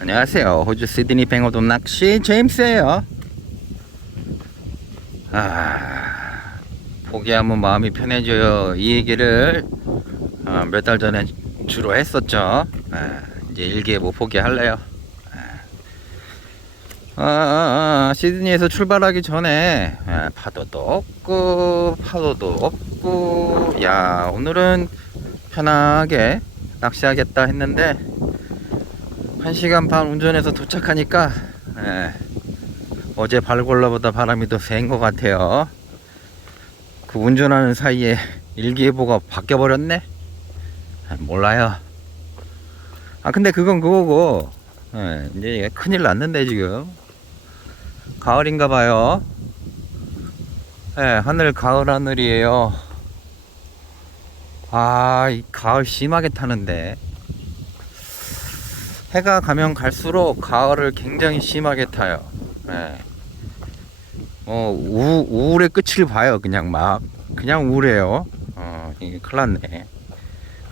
안녕하세요. 호주 시드니 뱅어돔 낚시 제임스예요. 아, 포기하면 마음이 편해져요. 이 얘기를 어, 몇달 전에 주로 했었죠. 아, 이제 일기에 못 포기할래요. 아, 아, 아, 시드니에서 출발하기 전에 아, 파도도 없고 파도도 없고 야 오늘은 편하게 낚시하겠다 했는데 1시간 반 운전해서 도착하니까 예, 어제 발골라보다 바람이 더 센 것 같아요. 그 운전하는 사이에 일기예보가 바뀌어버렸네? 아, 몰라요. 아 근데 그건 그거고 예, 이제 큰일 났는데 지금. 가을인가 봐요. 예, 하늘 가을 하늘이에요. 아, 이 가을 심하게 타는데. 해가 가면 갈수록 가을을 굉장히 심하게 타요. 예. 어, 우, 우울의 끝을 봐요. 그냥 막. 그냥 우울해요. 어, 이게 큰일 났네.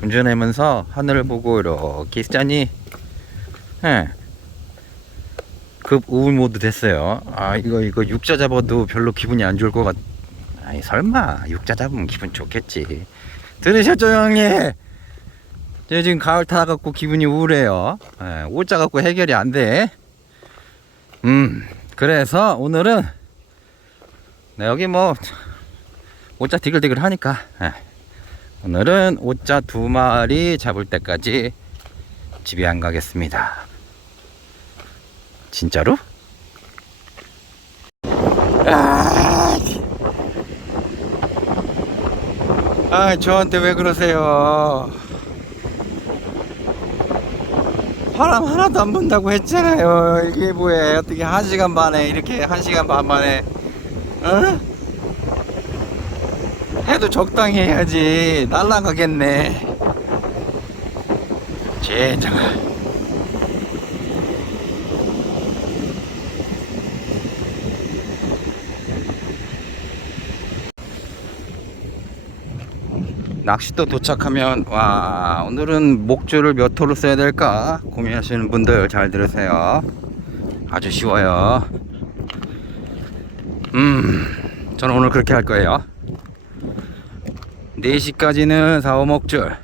운전하면서 하늘을 보고 이렇게 있자니, 예. 급 우울 모드 됐어요. 아, 이거, 이거 육자 잡아도 별로 기분이 안 좋을 것 같, 아니, 설마. 육자 잡으면 기분 좋겠지. 들으셨죠 형님? 저 지금 가을 타갖고 기분이 우울해요. 예, 옷자 갖고 해결이 안 돼. 음, 그래서 오늘은 네, 여기 뭐 옷자 디글디글 하니까 예, 오늘은 옷자 두 마리 잡을 때까지 집에 안 가겠습니다. 진짜로? 아, 아, 저한테 왜 그러세요? 바람 하나도 안 분다고 했잖아요. 이게 뭐예요? 어떻게 한 시간 반에 이렇게 한 시간 반 만에, 어? 해도 적당히 해야지. 날라가겠네. 진짜. 낚시도 도착하면 와 오늘은 목줄을 몇 호로 써야 될까? 고민하시는 분들 잘 들으세요. 아주 쉬워요. 음 저는 오늘 그렇게 할 거예요. 4시까지는 4호 목줄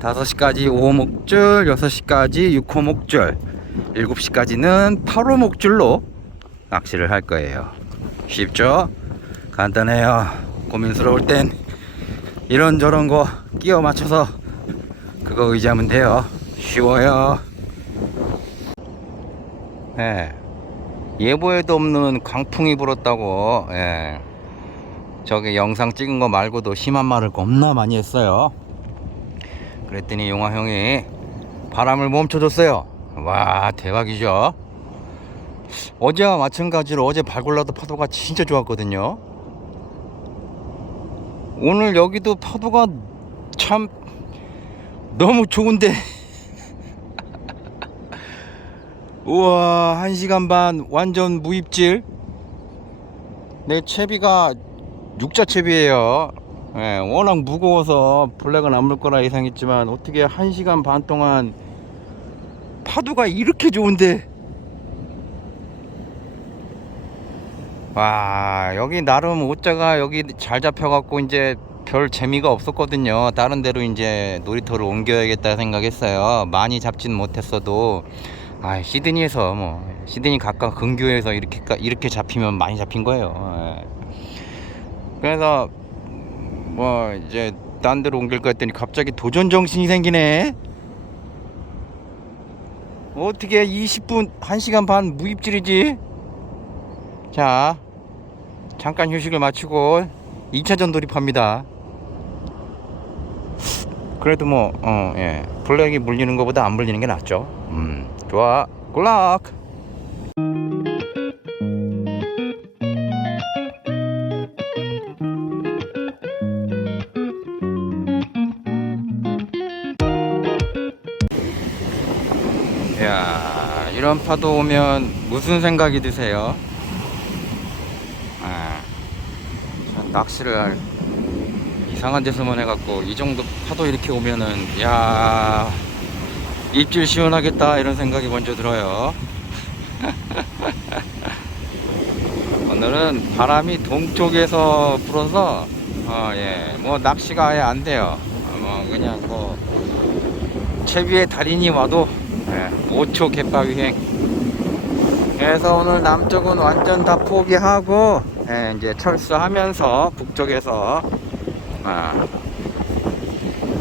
5시까지 5호 목줄 6시까지 6호 목줄 7시까지는 8호 목줄로 낚시를 할 거예요. 쉽죠? 간단해요. 고민스러울 땐 이런저런 거 끼워 맞춰서 그거 의지하면 돼요. 쉬워요. 예. 예보에도 없는 광풍이 불었다고, 예. 저기 영상 찍은 거 말고도 심한 말을 겁나 많이 했어요. 그랬더니 용화 형이 바람을 멈춰줬어요. 와, 대박이죠? 어제와 마찬가지로 어제 발골라도 파도가 진짜 좋았거든요. 오늘 여기도 파도가 참 너무 좋은데. 우와 한 시간 반 완전 무입질. 내 채비가 육자 채비예요. 예, 워낙 무거워서 블랙은 안 물 거라 예상했지만 어떻게 한 시간 반 동안 파도가 이렇게 좋은데 와 여기 나름 옷자가 여기 잘 잡혀갖고 이제 별 재미가 없었거든요. 다른 데로 이제 놀이터를 옮겨야겠다 생각했어요. 많이 잡진 못했어도. 아 시드니에서 뭐 시드니 가까 근교에서 이렇게 이렇게 잡히면 많이 잡힌 거예요. 예. 그래서 뭐 이제 딴 데로 옮길까 했더니 갑자기 도전 정신이 생기네. 어떻게 20분 1시간 반 무입질이지? 자 잠깐 휴식을 마치고 2차전 돌입합니다 그래도 뭐 어, 예. 블랙이 물리는 것보다 안 물리는 게 낫죠 음 좋아 굿락 야 이런 파도 오면 무슨 생각이 드세요? 아, 전 낚시를 이상한 데서만 해갖고 이 정도 파도 이렇게 오면은 야 입질 시원하겠다 이런 생각이 먼저 들어요. 오늘은 바람이 동쪽에서 불어서 어, 예, 뭐 낚시가 아예 안 돼요. 어, 뭐 그냥 뭐 채비에 달인이 와도 예, 5초 갯바위 행. 그래서 오늘 남쪽은 완전 다 포기하고 예, 이제 철수하면서 북쪽에서 아,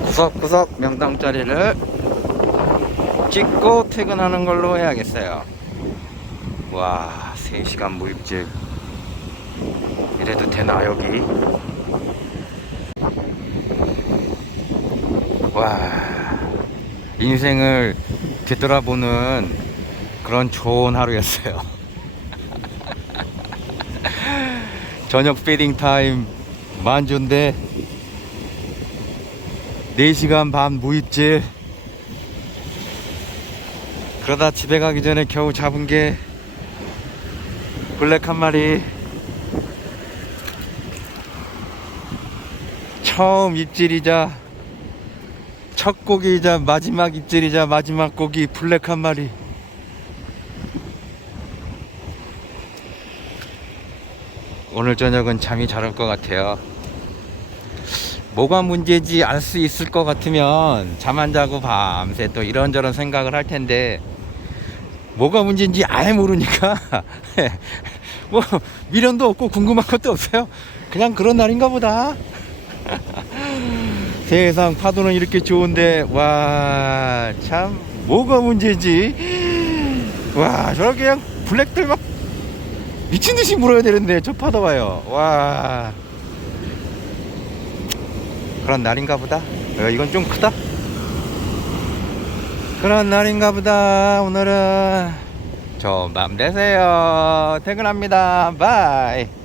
구석구석 명당 자리를 찍고 퇴근하는 걸로 해야겠어요. 와, 3시간 무입질. 이래도 되나, 여기? 와, 인생을 되돌아보는 그런 좋은 하루였어요. 저녁 피딩 타임 만주인데 4시간 반 무입질. 그러다 집에 가기 전에 겨우 잡은 게 블랙 한 마리. 처음 입질이자 첫 고기이자 마지막 입질이자 마지막 고기 블랙 한 마리 오늘 저녁은 잠이 잘 올 것 같아요 뭐가 문제지 알 수 있을 것 같으면 잠 안 자고 밤새 또 이런저런 생각을 할 텐데 뭐가 문제인지 아예 모르니까 뭐 미련도 없고 궁금한 것도 없어요. 그냥 그런 날인가 보다. 세상 파도는 이렇게 좋은데 와 참 뭐가 문제지. 와 저렇게 그냥 블랙들 막 미친 듯이 물어야 되는데 저 파도 봐요. 와 그런 날인가 보다. 어, 이건 좀 크다. 그런 날인가 보다. 오늘은 좋은 밤 되세요. 퇴근합니다. 바이.